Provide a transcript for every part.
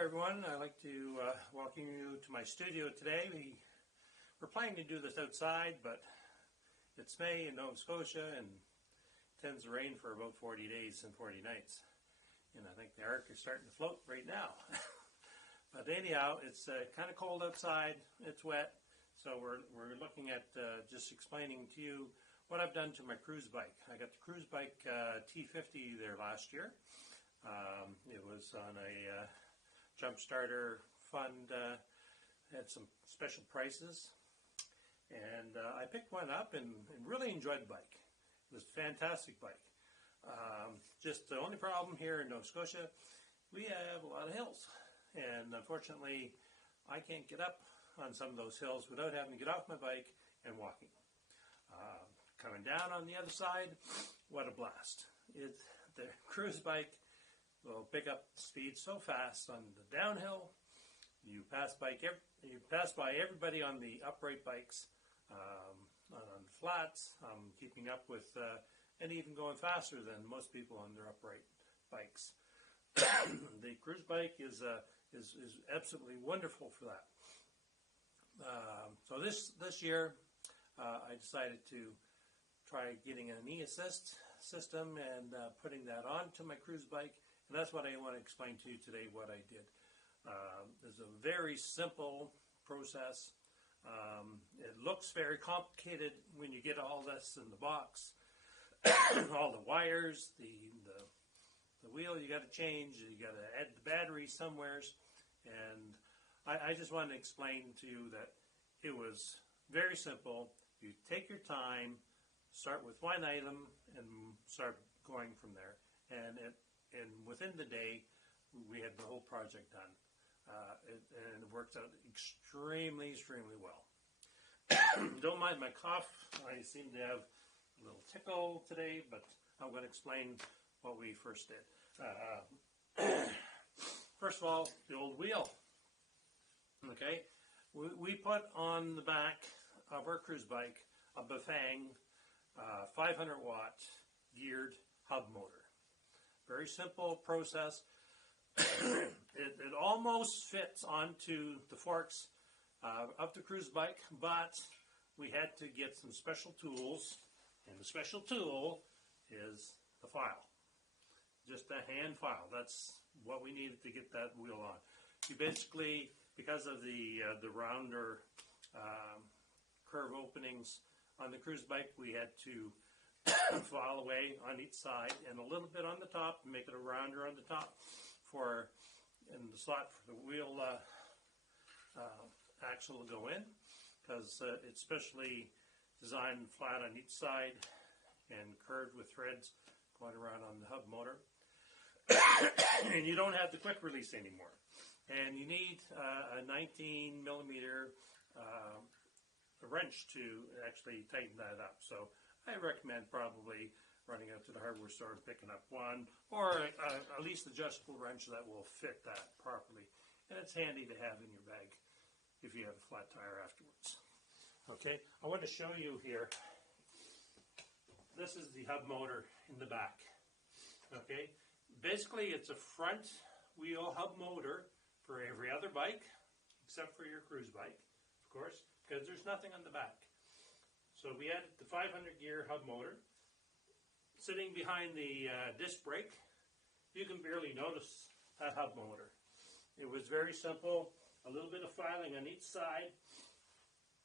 everyone. I'd like to welcome you to my studio today. We're planning to do this outside, but it's May in Nova Scotia and it tends to rain for about 40 days and 40 nights. And I think the Ark is starting to float right now. But anyhow, it's kind of cold outside, it's wet, so we're looking at just explaining to you what I've done to my cruise bike. I got the Cruzbike T50 there last year. It was on a jump starter fund, had some special prices, and I picked one up and really enjoyed the bike. It was a fantastic bike. Just the only problem here in Nova Scotia, we have a lot of hills, and unfortunately I can't get up on some of those hills without having to get off my bike and walking. Coming down on the other side, what a blast. The cruise bike will pick up speed so fast on the downhill. You pass by everybody on the upright bikes, on flats. I'm keeping up with and even going faster than most people on their upright bikes. The cruise bike is absolutely wonderful for that. So this year I decided to try getting an e-assist system and putting that onto my cruise bike. And that's what I want to explain to you today, what I did. It's a very simple process. It looks very complicated when you get all this in the box. All the wires, the wheel you got to change, you got to add the battery somewheres. And I just wanted to explain to you that it was very simple. You take your time, start with one item, and start going from there. And within the day, we had the whole project done. And it worked out extremely well. Don't mind my cough. I seem to have a little tickle today, but I'm going to explain what we first did. First of all, the old wheel. Okay, we put on the back of our cruise bike a Bafang 500 watt geared hub motor. Very simple process. It almost fits onto the forks of the cruise bike, but we had to get some special tools, and the special tool is the file. Just a hand file. That's what we needed to get that wheel on. You basically, because of the rounder curve openings on the cruise bike, we had to file away on each side and a little bit on the top, make it a rounder on the top in the slot for the wheel axle to go in, because it's specially designed flat on each side and curved with threads going around on the hub motor. And you don't have the quick release anymore. And you need a 19 millimeter wrench to actually tighten that up. So I recommend probably running out to the hardware store and picking up one, or at least adjustable wrench that will fit that properly. And it's handy to have in your bag if you have a flat tire afterwards. Okay, I want to show you here. This is the hub motor in the back. Okay, basically it's a front wheel hub motor for every other bike, except for your cruise bike, of course, because there's nothing on the back. So we added the 500 gear hub motor. Sitting behind the disc brake, you can barely notice that hub motor. It was very simple, a little bit of filing on each side,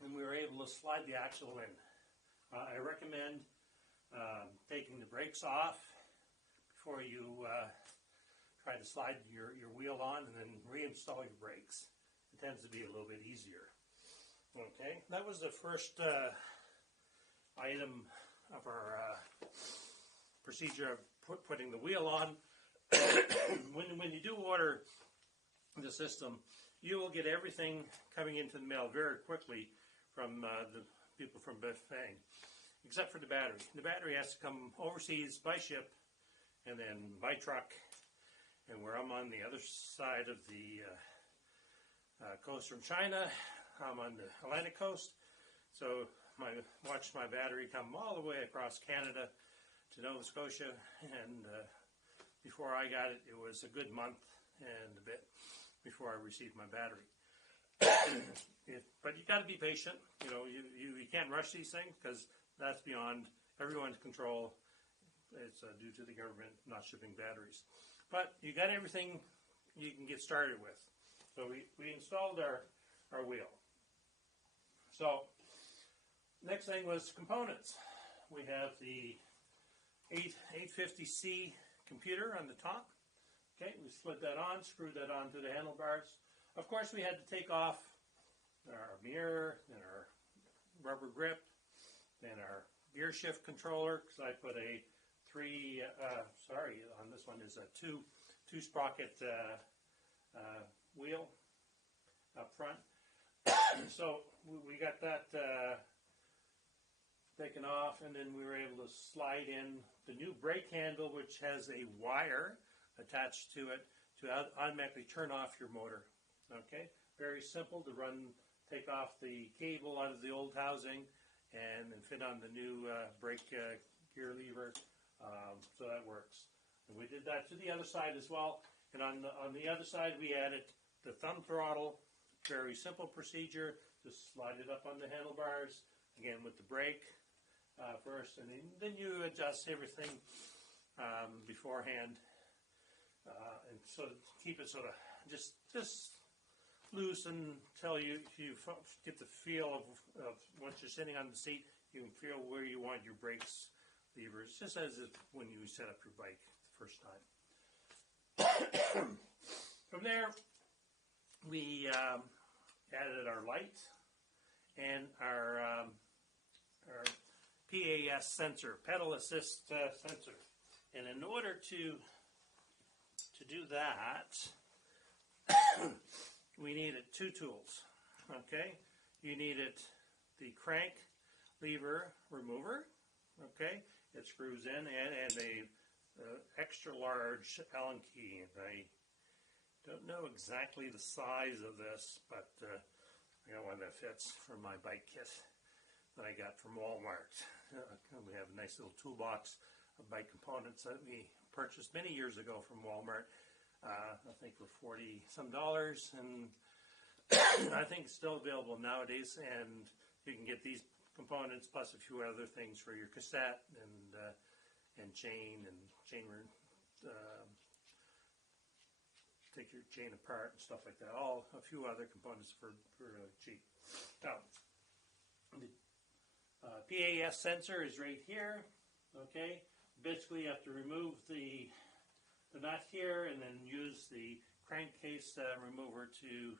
and we were able to slide the axle in. I recommend taking the brakes off before you try to slide your wheel on, and then reinstall your brakes. It tends to be a little bit easier. Okay, that was the first item of our procedure of putting the wheel on. When you do order the system, you will get everything coming into the mail very quickly from the people from Bafang, except for the battery. The battery has to come overseas by ship and then by truck. And where I'm on the other side of the coast from China, I'm on the Atlantic coast. So watched my battery come all the way across Canada to Nova Scotia, and before I got it, it was a good month and a bit. before I received my battery. But you got to be patient. You know, you can't rush these things because that's beyond everyone's control. It's due to the government not shipping batteries. But you got everything you can get started with. So we installed our wheel. So next thing was components. We have the 850 E computer on the top. Okay, we slid that on, screwed that onto the handlebars. Of course, we had to take off our mirror and our rubber grip and our gear shift controller, because I put a on this one is a two sprocket wheel up front. So we got that taken off, and then we were able to slide in the new brake handle, which has a wire attached to it to automatically turn off your motor. Okay, very simple to run. Take off the cable out of the old housing and then fit on the new brake gear lever. So that works. And we did that to the other side as well. And on the other side, we added the thumb throttle. Very simple procedure. Just slide it up on the handlebars again with the brake first, and then you adjust everything beforehand, and so keep it sort of just loose until you get the feel of once you're sitting on the seat, you can feel where you want your brakes levers, just as if when you set up your bike the first time. From there, we added our light and our PAS sensor, pedal assist sensor. And in order to do that, we needed two tools. Okay, you needed the crank lever remover. Okay, it screws in, and a extra large Allen key. And I don't know exactly the size of this, but I got one that fits for my bike kit that I got from Walmart. We have a nice little toolbox of bike components that we purchased many years ago from Walmart. I think for $40-some, and I think it's still available nowadays. And you can get these components plus a few other things for your cassette and chain take your chain apart and stuff like that. A few other components for really cheap. Now, the PAS sensor is right here. Okay, basically you have to remove the nut here and then use the crankcase remover to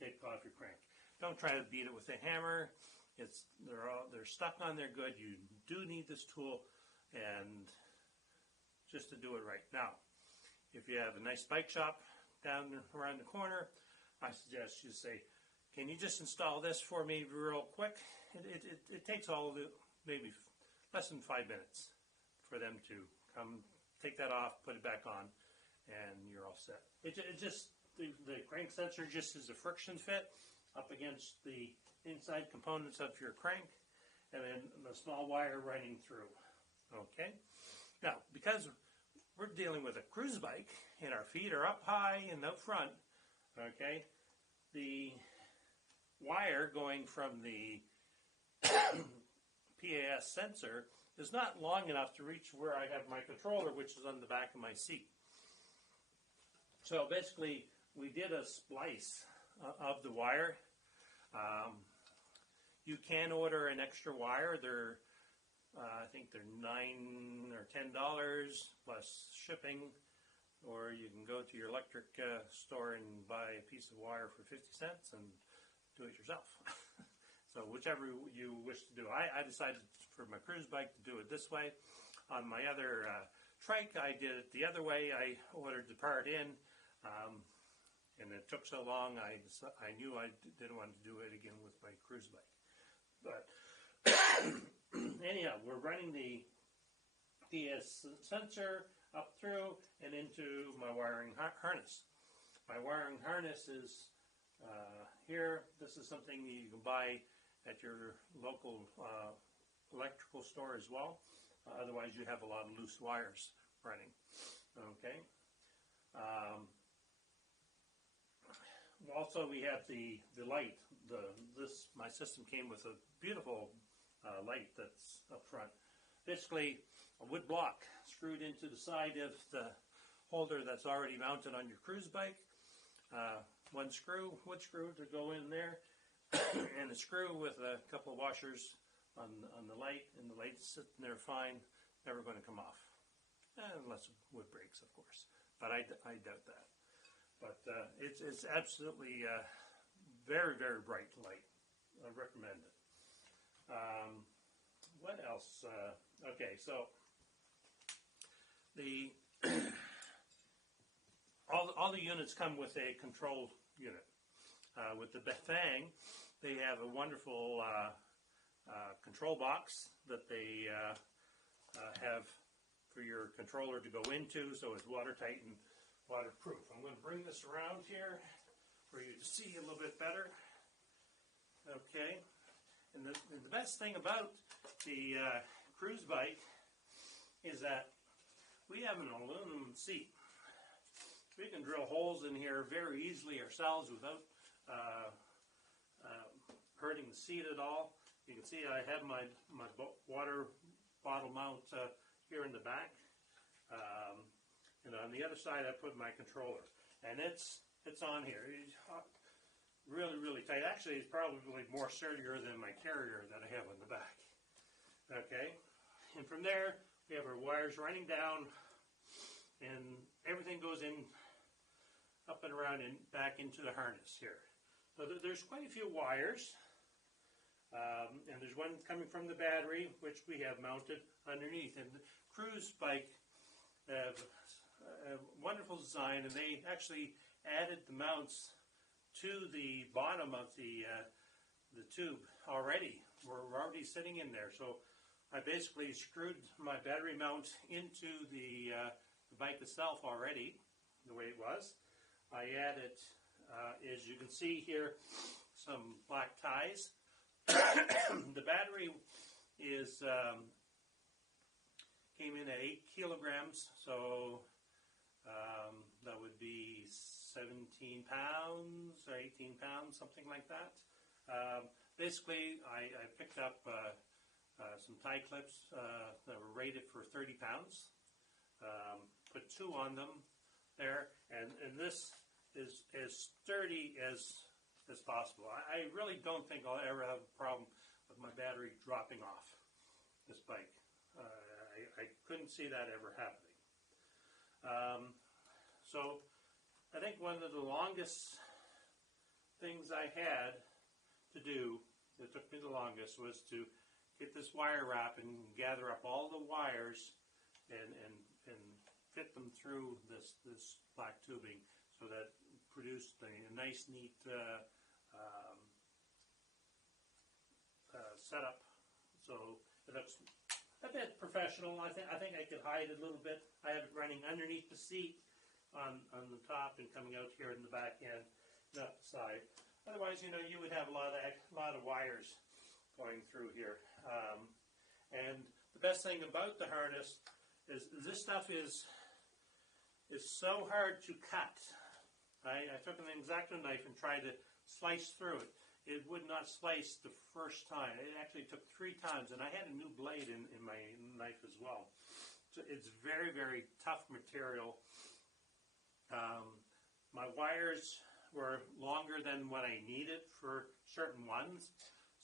take off your crank. Don't try to beat it with a hammer. They're stuck on there good. You do need this tool, and just to do it right. Now, if you have a nice bike shop down around the corner, I suggest you say, can you just install this for me real quick? It takes maybe less than 5 minutes for them to come take that off, put it back on, and you're all set. It just the crank sensor just is a friction fit up against the inside components of your crank, and then the small wire running through. Okay. Now, because we're dealing with a cruise bike and our feet are up high and up front, okay, the wire going from the PAS sensor is not long enough to reach where I have my controller, which is on the back of my seat. So basically, we did a splice of the wire. You can order an extra wire. I think they're $9 or $10 plus shipping, or you can go to your electric store and buy a piece of wire for 50 cents and do it yourself. So whichever you wish to do. I decided for my cruise bike to do it this way. On my other trike, I did it the other way. I ordered the part in, and it took so long, I knew I didn't want to do it again with my cruise bike. But anyhow, we're running the PAS sensor up through and into my wiring harness. My wiring harness is here. This is something you can buy at your local electrical store as well. Otherwise, you have a lot of loose wires running. Okay. Also, we have the light. My system came with a beautiful light that's up front. Basically, a wood block screwed into the side of the holder that's already mounted on your cruise bike. One wood screw to go in there, and a screw with a couple of washers on the light, and the light's sitting there fine, never going to come off, unless wood breaks, of course. But I doubt that. But it's absolutely very, very bright light. I recommend it. What else? Okay, so all the units come with a control unit. With the Bethang, they have a wonderful control box that they have for your controller to go into, so it's watertight and waterproof. I'm going to bring this around here for you to see a little bit better. Okay, and the best thing about the cruise bike is that we have an aluminum seat. We can drill holes in here very easily ourselves without hurting the seat at all. You can see I have my water bottle mount here in the back, and on the other side I put my controller, and it's on here. It's really, really tight. Actually, it's probably more sturdier than my carrier that I have on the back. Okay, and from there we have our wires running down, and everything goes in up and around and back into the harness here. So there's quite a few wires, and there's one coming from the battery, which we have mounted underneath. And the cruise bike have a wonderful design, and they actually added the mounts to the bottom of the tube already. We're already sitting in there. So I basically screwed my battery mount into the bike itself already, the way it was. I added, as you can see here, some black ties. The battery is came in at 8 kilograms, so that would be 17 pounds or 18 pounds, something like that. Basically, I picked up some tie clips that were rated for 30 pounds, put 2 on them there, and this is as sturdy as possible. I really don't think I'll ever have a problem with my battery dropping off this bike. I couldn't see that ever happening. So I think one of the longest things I had to do, that took me the longest, was to get this wire wrap and gather up all the wires and fit them through this black tubing, so that produced a nice, neat setup. So it looks a bit professional. I think I could hide it a little bit. I have it running underneath the seat on the top and coming out here in the back end and up the side. Otherwise, you would have a lot of wires going through here. And the best thing about the harness is this stuff is so hard to cut. I took an X-Acto knife and tried to slice through it. It would not slice the first time. It actually took 3 times, and I had a new blade in my knife as well. So it's very, very tough material. My wires were longer than what I needed for certain ones,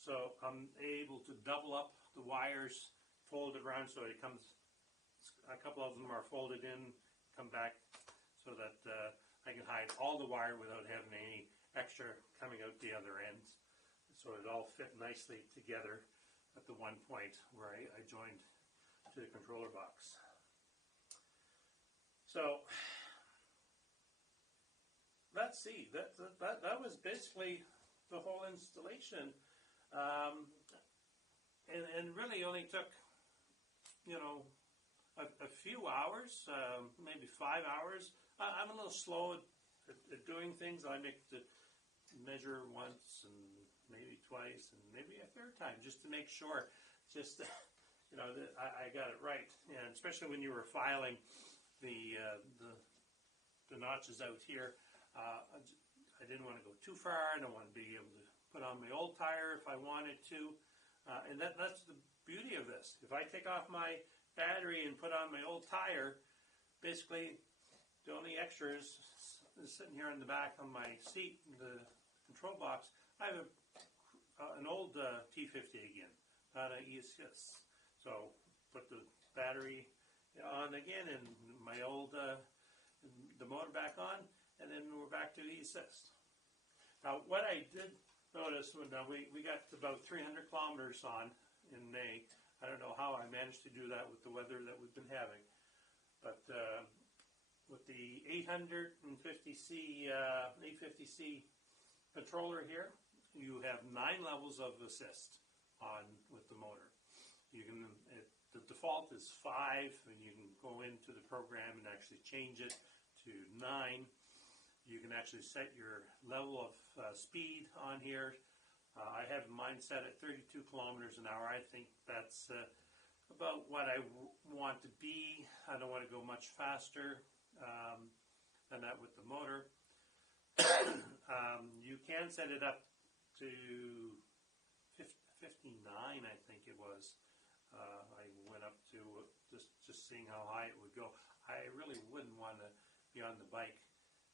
so I'm able to double up the wires, fold it around so it comes, a couple of them are folded in, come back, so that I can hide all the wire without having any extra coming out the other ends. So it all fit nicely together at the one point where I joined to the controller box. So let's see, that was basically the whole installation, and really only took, a few hours, maybe 5 hours. I'm a little slow at doing things. I make the measure once and maybe twice and maybe a third time just to make sure, that I got it right. And especially when you were filing the notches out here, I didn't want to go too far. I don't want to be able to put on my old tire if I wanted to. And that's the beauty of this. If I take off my battery and put on my old tire, basically the only extra is sitting here in the back on my seat, the control box. I have an old T50 again, not an E-Assist. So put the battery on again and my old the motor back on, and then we're back to E-Assist. Now what I did notice when we got about 300 kilometers on in May. I don't know how I managed to do that with the weather that we've been having, but with the 850C controller here, you have 9 levels of assist on with the motor. You can the default is 5, and you can go into the program and actually change it to 9. You can actually set your level of speed on here. I have mine set at 32 kilometers an hour. I think that's about what I want to be. I don't want to go much faster than that with the motor. You can set it up to 59, I think it was. I went up to just seeing how high it would go. I really wouldn't want to be on the bike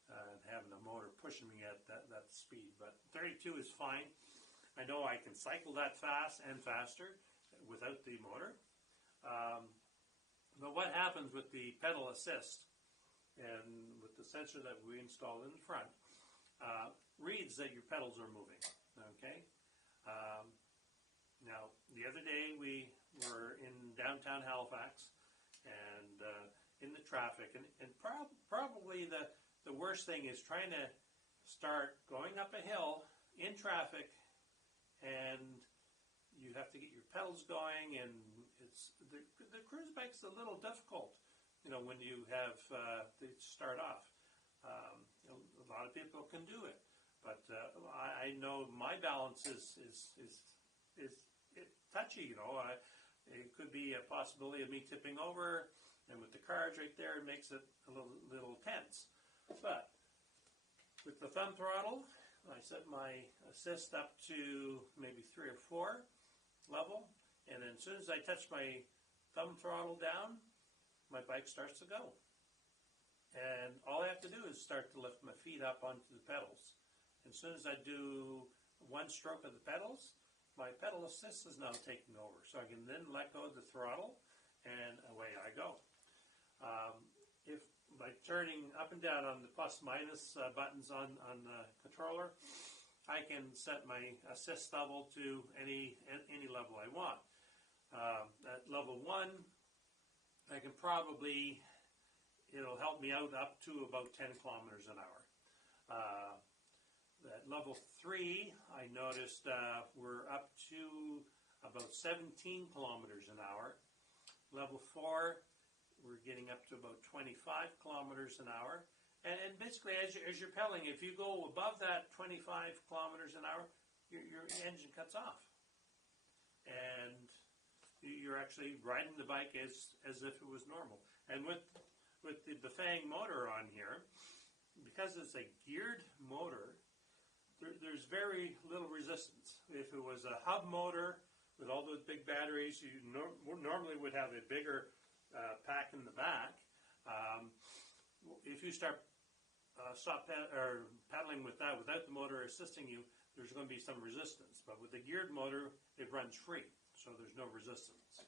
and having a motor pushing me at that speed, but 32 is fine. I know I can cycle that fast and faster without the motor. But what happens with the pedal assist and with the sensor that we installed in the front, reads that your pedals are moving, okay? Now, the other day we were in downtown Halifax and in the traffic, and probably the worst thing is trying to start going up a hill in traffic, and you have to get your pedals going, and it's the cruise bike's a little difficult, you know, when you have to start off. A lot of people can do it, but I know my balance is touchy, you know. It could be a possibility of me tipping over, and with the cars right there, it makes it a little tense. But with the thumb throttle, I set my assist up to maybe 3 or 4 level, and then as soon as I touch my thumb throttle down, my bike starts to go. And all I have to do is start to lift my feet up onto the pedals. As soon as I do 1 stroke of the pedals, my pedal assist is now taking over. So I can then let go of the throttle, and away I go. If by turning up and down on the plus minus buttons on the controller, I can set my assist level to any level I want. At level 1, I can probably, it'll help me out up to about 10 kilometers an hour. At level 3, I noticed we're up to about 17 kilometers an hour. Level 4, we're getting up to about 25 kilometers an hour. And basically, as you're pedaling, if you go above that 25 kilometers an hour, your engine cuts off. And you're actually riding the bike as if it was normal. And with the Fang motor on here, because it's a geared motor, there's very little resistance. If it was a hub motor with all those big batteries, you normally would have a bigger pack in the back. If you start paddling with that without the motor assisting you, there's going to be some resistance. But with the geared motor, it runs free, so there's no resistance.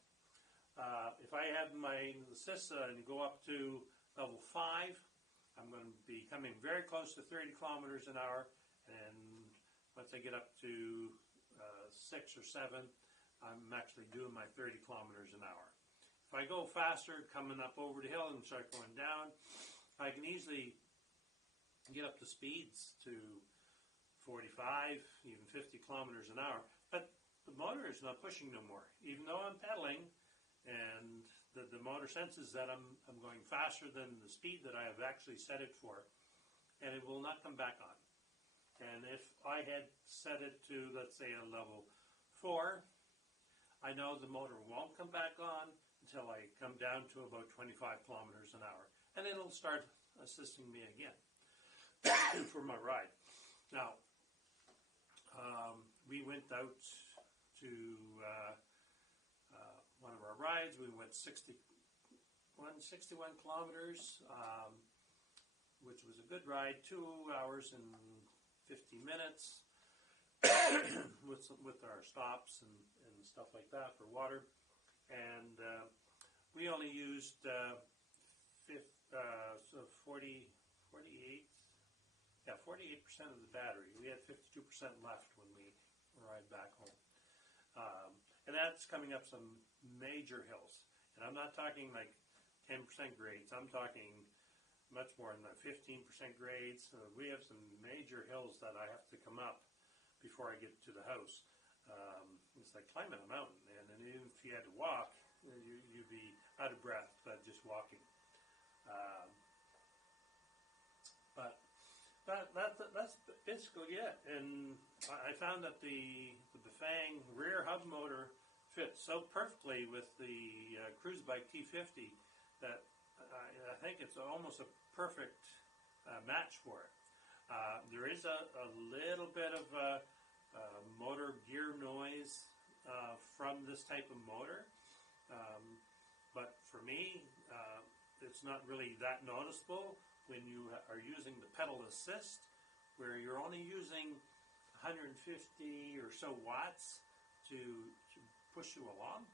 If I have my assist and go up to level 5, I'm going to be coming very close to 30 kilometers an hour, and once I get up to 6 or 7, I'm actually doing my 30 kilometers an hour. If I go faster, coming up over the hill and start going down, I can easily get up to speeds to 45, even 50 kilometers an hour. But the motor is not pushing no more. Even though I'm pedaling, and the motor senses that I'm going faster than the speed that I have actually set it for, and it will not come back on. And if I had set it to, let's say, a level 4, I know the motor won't come back on until I come down to about 25 kilometers an hour. And it'll start assisting me again for my ride. Now, we went out to one of our rides. We went 61 kilometers, which was a good ride, 2 hours and 50 minutes with our stops and stuff like that for water. And we only used 48% of the battery. We had 52% left when we arrived back home. And that's coming up some major hills. And I'm not talking like 10% grades. I'm talking much more than 15% grades. We have some major hills that I have to come up before I get to the house. It's like climbing a mountain. And even if you had to walk, you'd be out of breath just walking. But that's basically it. And I found that the Bafang rear hub motor fits so perfectly with the Cruzbike T50 that I think it's almost a perfect match for it. There is a little bit of motor gear noise from this type of motor, but for me, it's not really that noticeable when you are using the pedal assist, where you're only using 150 or so watts to push you along.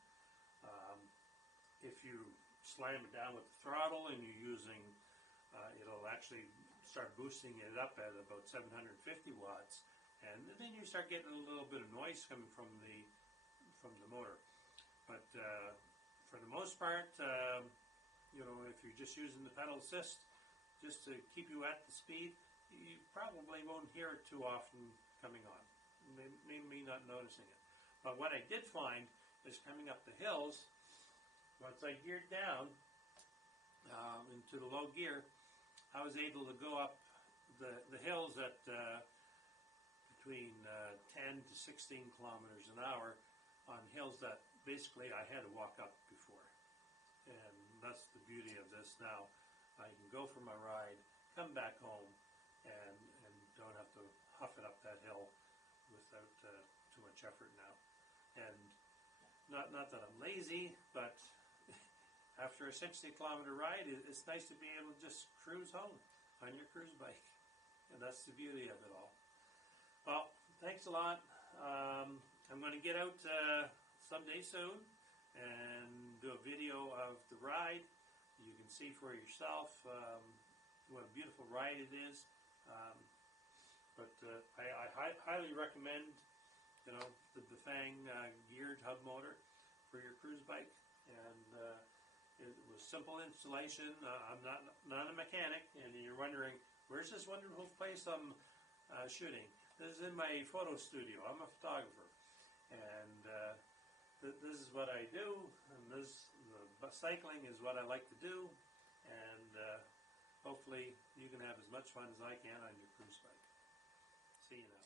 If you slam it down with the throttle and you're using, it'll actually start boosting it up at about 750 watts, and then you start getting a little bit of noise coming from the motor. But for the most part, if you're just using the pedal assist just to keep you at the speed, you probably won't hear it too often coming on. Maybe not noticing it. But what I did find is coming up the hills, once I geared down into the low gear, I was able to go up the hills at between 10 to 16 kilometers an hour on hills that basically I had to walk up before. And that's the beauty of this now. I can go for my ride, come back home, and don't have to huff it up that hill without too much effort now. And not that I'm lazy, but after a 60-kilometer ride, it's nice to be able to just cruise home on your cruise bike. And that's the beauty of it all. Well, thanks a lot. I'm going to get out someday soon and do a video of the ride. You can see for yourself what a beautiful ride it is. But I highly recommend, the Bafang geared hub motor for your cruise bike. And it was simple installation. I'm not a mechanic, and you're wondering, where's this wonderful place I'm shooting? This is in my photo studio. I'm a photographer, and this is what I do, and the cycling is what I like to do, and hopefully you can have as much fun as I can on your cruise bike. See you now.